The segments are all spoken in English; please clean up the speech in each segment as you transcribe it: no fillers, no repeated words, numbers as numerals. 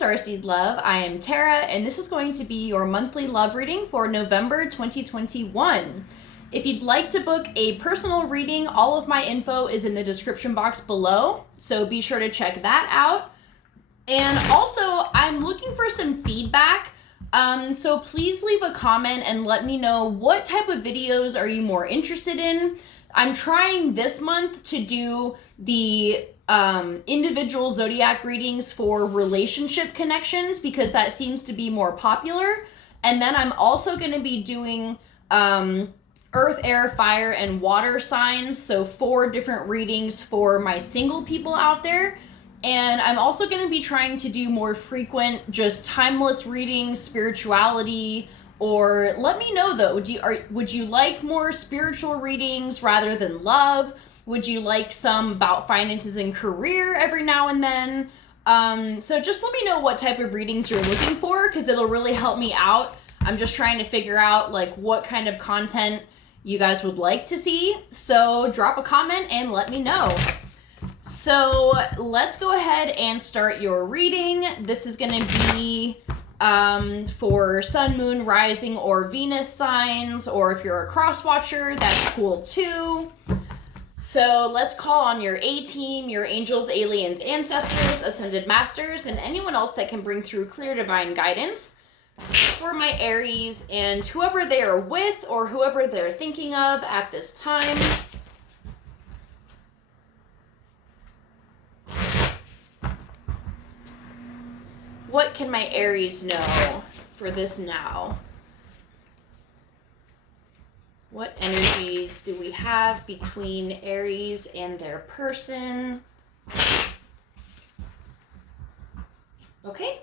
Starseed Love. I am Tara, and this is going to be your monthly love reading for November 2021. If you'd like to book a personal reading, all of my info is in the description box below, so be sure to check that out. And also, I'm looking for some feedback, so please leave a comment and let me know what type of videos are you more interested in. I'm trying this month to do the individual zodiac readings for relationship connections because that seems to be more popular. And then I'm also going to be doing earth, air, fire, and water signs. So 4 different readings for my single people out there. And I'm also going to be trying to do more frequent, just timeless readings, spirituality, or let me know though, would you like more spiritual readings rather than love? Would you like some about finances and career every now and then? So just let me know what type of readings you're looking for because it'll really help me out. I'm just trying to figure out like what kind of content you guys would like to see. So drop a comment and let me know. So let's go ahead and start your reading. This is going to be for sun, moon, rising, or Venus signs, or if you're a cross watcher, that's cool too. So let's call on your A-team, your angels, aliens, ancestors, ascended masters, and anyone else that can bring through clear divine guidance for my Aries and whoever they are with or whoever they're thinking of at this time. What can my Aries know for this now? What energies do we have between Aries and their person? Okay.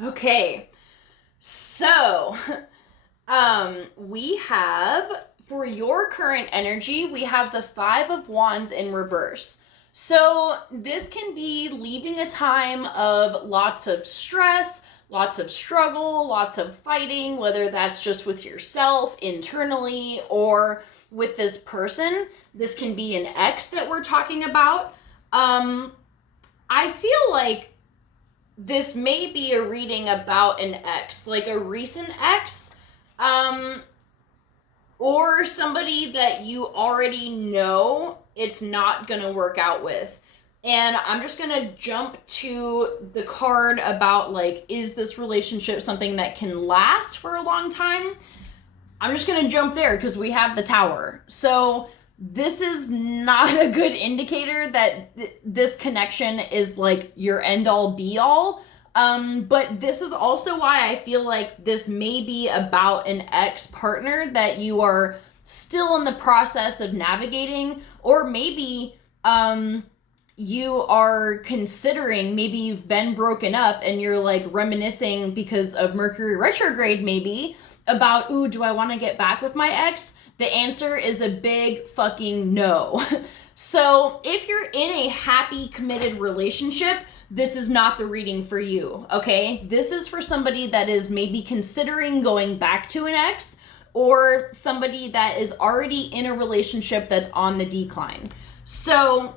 Okay. So, we have, for your current energy, we have the 5 of Wands in reverse. So this can be leaving a time of lots of stress, lots of struggle, lots of fighting, whether that's just with yourself internally or with this person. This can be an ex that we're talking about. I feel like this may be a reading about an ex, like a recent ex, or somebody that you already know it's not going to work out with. And I'm just going to jump to the card about, like, is this relationship something that can last for a long time? I'm just going to jump there because we have the Tower. So this is not a good indicator that this connection is like your end all be all. But this is also why I feel like this may be about an ex-partner that you are still in the process of navigating, or maybe you are considering, maybe you've been broken up and you're like reminiscing because of Mercury retrograde maybe about, ooh, do I want to get back with my ex? The answer is a big fucking no. So if you're in a happy, committed relationship, this is not the reading for you, okay? This is for somebody that is maybe considering going back to an ex or somebody that is already in a relationship that's on the decline. So,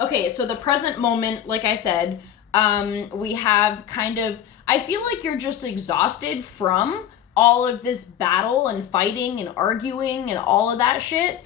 okay, so the present moment, like I said, we have kind of, I feel like you're just exhausted from all of this battle and fighting and arguing and all of that shit.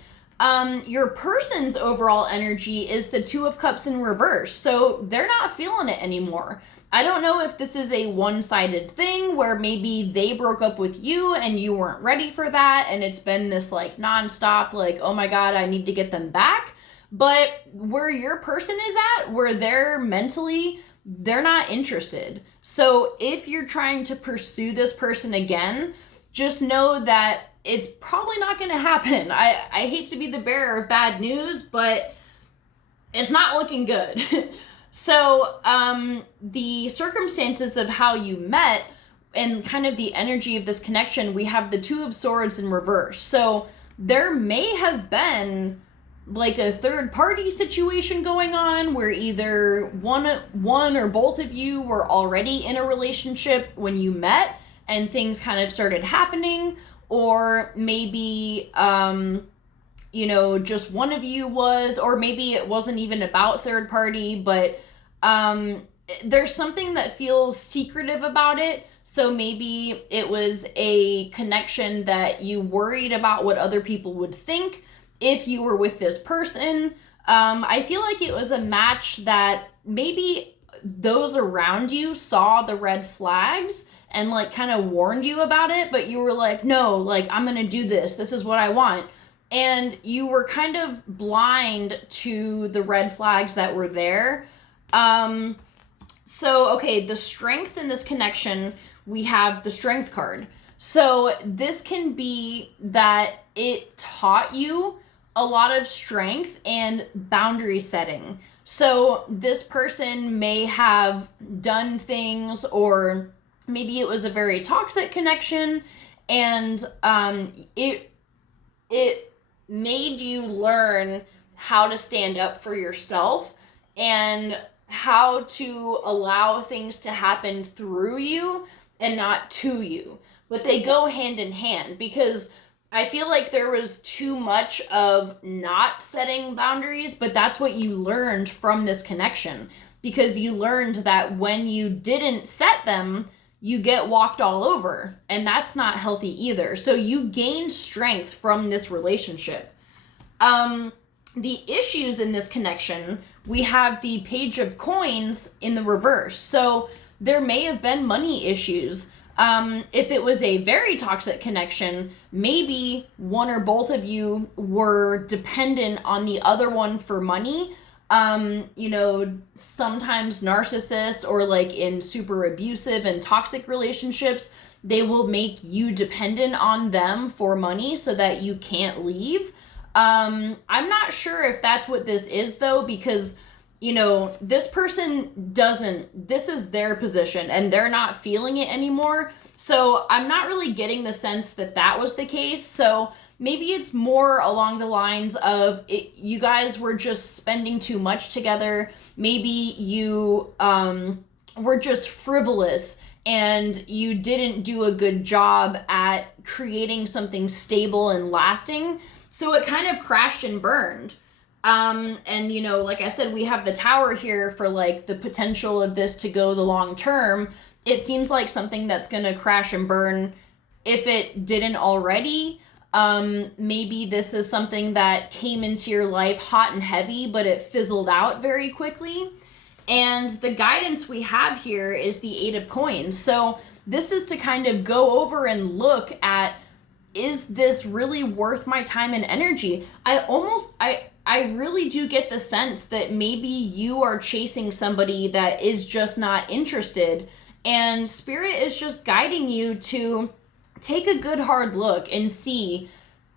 Your person's overall energy is the 2 of Cups in reverse, so they're not feeling it anymore. I don't know if this is a one-sided thing where maybe they broke up with you and you weren't ready for that and it's been this like nonstop like, oh my god, I need to get them back. But where your person is at, where they're mentally, they're not interested. So if you're trying to pursue this person again, just know that it's probably not going to happen. I hate to be the bearer of bad news, but it's not looking good. So the circumstances of how you met and kind of the energy of this connection, we have the 2 of Swords in reverse. So there may have been like a third party situation going on where either one or both of you were already in a relationship when you met and things kind of started happening, or maybe just one of you was, or maybe it wasn't even about third party, but there's something that feels secretive about it. So maybe it was a connection that you worried about what other people would think if you were with this person. I feel like it was a match that maybe those around you saw the red flags and like kind of warned you about it, but you were like, no, like I'm gonna do this. This is what I want. And you were kind of blind to the red flags that were there. So, okay, the strengths in this connection, we have the strength card. So this can be that it taught you a lot of strength and boundary setting. So this person may have done things, or maybe it was a very toxic connection, and it made you learn how to stand up for yourself and how to allow things to happen through you and not to you. But they go hand in hand, because I feel like there was too much of not setting boundaries, but that's what you learned from this connection, because you learned that when you didn't set them, you get walked all over, and that's not healthy either. So you gained strength from this relationship. The issues in this connection, we have the Page of Coins in the reverse. So there may have been money issues. If it was a very toxic connection, maybe one or both of you were dependent on the other one for money. Sometimes narcissists, or like in super abusive and toxic relationships, they will make you dependent on them for money so that you can't leave. I'm not sure if that's what this is though, because this person this is their position and they're not feeling it anymore. So I'm not really getting the sense that that was the case. So maybe it's more along the lines of you guys were just spending too much together. Maybe you were just frivolous and you didn't do a good job at creating something stable and lasting. So it kind of crashed and burned. Like I said, we have the Tower here for like the potential of this to go the long term. It seems like something that's going to crash and burn if it didn't already. Maybe this is something that came into your life hot and heavy, but it fizzled out very quickly. And the guidance we have here is the Eight of Coins. So this is to kind of go over and look at, is this really worth my time and energy? I really do get the sense that maybe you are chasing somebody that is just not interested, and Spirit is just guiding you to take a good hard look and see,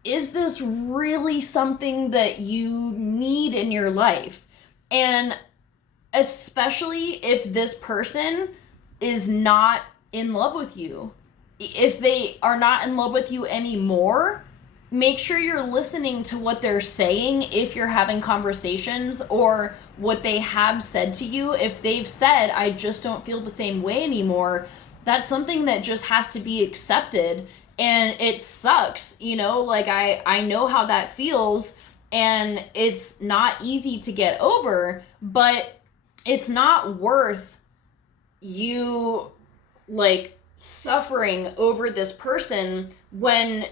is this really something that you need in your life? And especially if this person is not in love with you. If they are not in love with you anymore, make sure you're listening to what they're saying if you're having conversations, or what they have said to you. If they've said, I just don't feel the same way anymore, that's something that just has to be accepted. And it sucks, I know how that feels, and it's not easy to get over, but it's not worth you suffering over this person when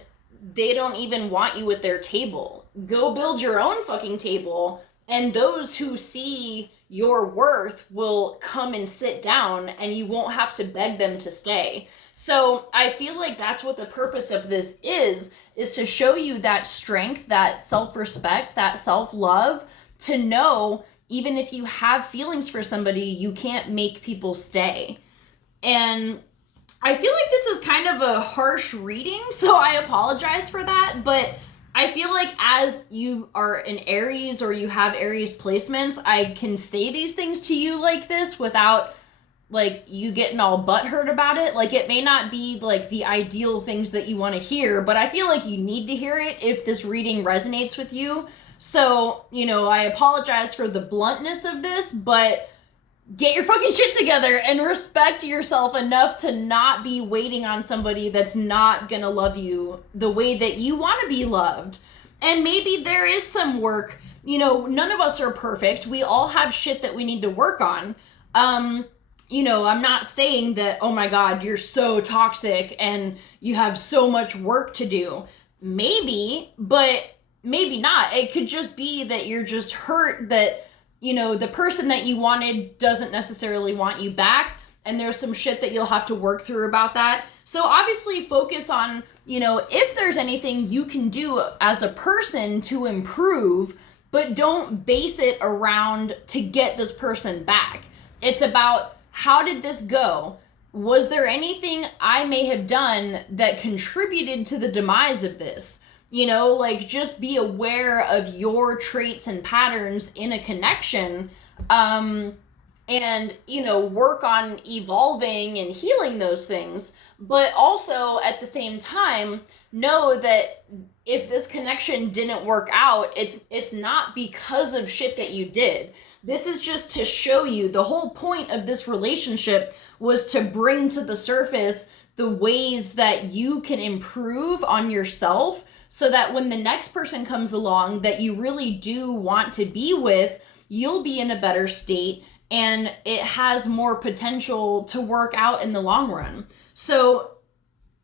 they don't even want you at their table. Go build your own fucking table, and those who see your worth will come and sit down, and you won't have to beg them to stay. So I feel like that's what the purpose of this is to show you that strength, that self-respect, that self-love, to know even if you have feelings for somebody, you can't make people stay. And I feel like this is kind of a harsh reading, so I apologize for that, but I feel like as you are an Aries or you have Aries placements, I can say these things to you like this without you getting all butthurt about it. It may not be the ideal things that you want to hear, but I feel like you need to hear it if this reading resonates with you. So, you know, I apologize for the bluntness of this, but get your fucking shit together and respect yourself enough to not be waiting on somebody that's not gonna love you the way that you want to be loved. And maybe there is some work, you know, none of us are perfect. We all have shit that we need to work on. You know, I'm not saying that, oh my God, you're so toxic and you have so much work to do. Maybe, but maybe not. It could just be that you're just hurt that, you know, the person that you wanted doesn't necessarily want you back, and there's some shit that you'll have to work through about that. So obviously focus on, you know, if there's anything you can do as a person to improve, but don't base it around to get this person back. It's about, how did this go? Was there anything I may have done that contributed to the demise of this? You know, like, just be aware of your traits and patterns in a connection, and, you know, work on evolving and healing those things. But also at the same time, know that if this connection didn't work out, it's not because of shit that you did. This is just to show you, the whole point of this relationship was to bring to the surface the ways that you can improve on yourself, so that when the next person comes along that you really do want to be with, you'll be in a better state and it has more potential to work out in the long run. So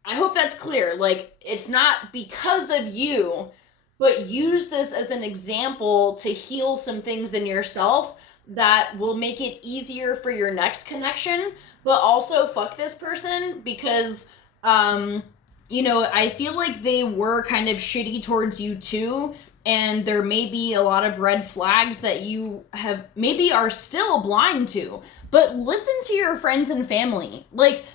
I hope that's clear. Like, it's not because of you, but use this as an example to heal some things in yourself that will make it easier for your next connection. But also, fuck this person, because, you know, I feel like they were kind of shitty towards you too, and there may be a lot of red flags that you have maybe are still blind to. But listen to your friends and family. Like,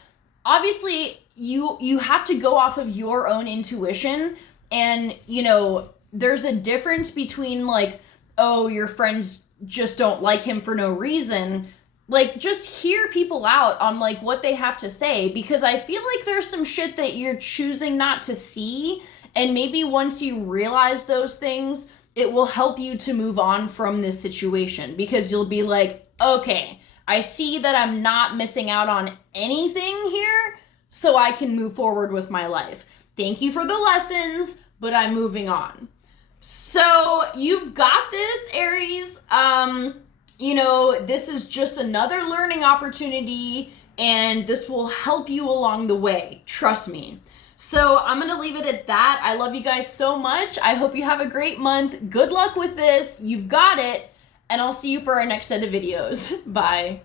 obviously, you have to go off of your own intuition, and, you know, there's a difference between, like, oh, your friends just don't like him for no reason. Like, just hear people out on, like, what they have to say, because I feel like there's some shit that you're choosing not to see, and maybe once you realize those things, it will help you to move on from this situation, because you'll be like, okay, I see that I'm not missing out on anything here, so I can move forward with my life. Thank you for the lessons, but I'm moving on. So you've got this, Aries. You know, this is just another learning opportunity, and this will help you along the way. Trust me. So I'm going to leave it at that. I love you guys so much. I hope you have a great month. Good luck with this. You've got it. And I'll see you for our next set of videos. Bye.